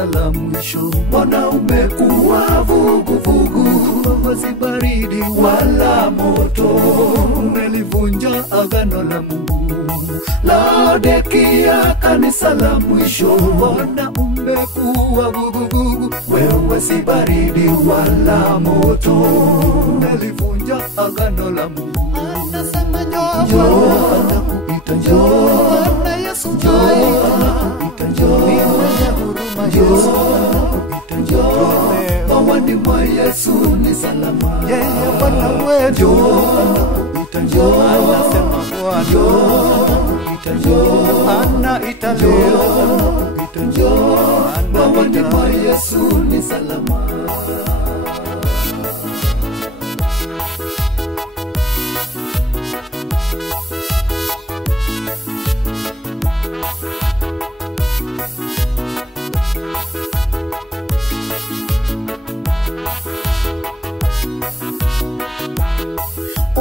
kanisa la mwisho. Mbona umekuwa vuguvugu, mavazi baridi wala moto, umelivunja agano la Mungu. Laodikia kanisa la mwisho, mbona umekuwa vuguvugu, wewe si baridi wala moto, umelivunja agano la Mungu. Anasema njoo, anakuita njoo, Bwana Yesu njoo, anakuita njoo, ni mwenye huruma Yesu, anakuita njoo, bawani mwa Yesu ni salama. yeye Bwana wetu, anakuita njoo, anasema Bwana, anakuita njoo, anaita leo, anakuita njoo, bawani mwa Yesu ni salama.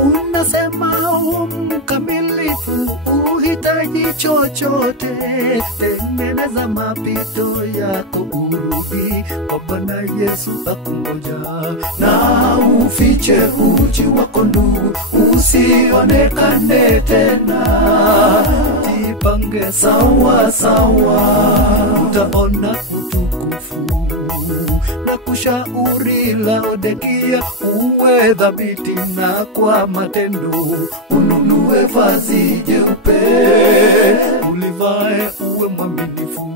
Unasema mkamilifu, uhitaji chochote, tengeneza mapito yako urudi kwa Bwana Yesu akungoja. Na ufiche uchi wako ndugu, usionekane tena, jipange sawa sawa, utaona utukufu. Na kushauri Laodikia, uwe dhabiti na kwa matendo, ununue vazi jeupe, ulivae uwe mwaminifu,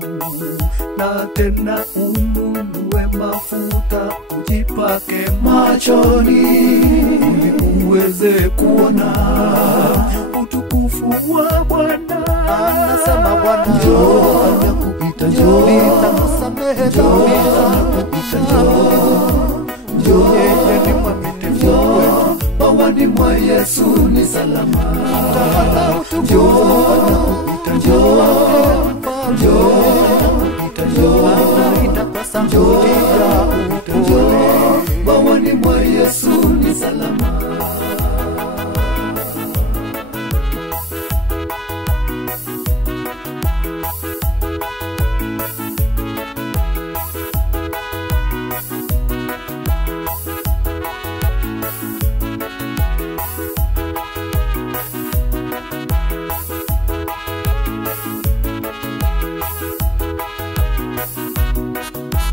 na tena ununue mafuta ujipake machoni, ili uweze kuona utukufu wa Bwana. anasema Bwana, Njoo, anakuita njoo, nitakusamehe dhambi zako, njoo, yeye ni mwaminifu wetu, bawani mwa Yesu ni salama. utapata utukufu, Njoo, njoo, njoo, anaita kwa sauti ya upole, bawani mwa Yesu ni salama.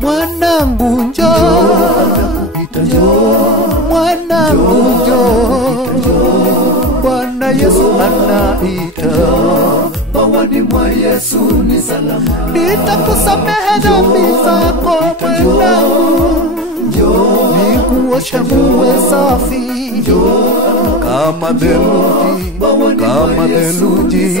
mwanangu njoo, mwanangu njoo, Bwana Yesu anaita, bawani mwa Yesu ni salama. nitakusamehe dhambi zako mwanangu, nikuoshe uwe safi kama theluji, kama theluji.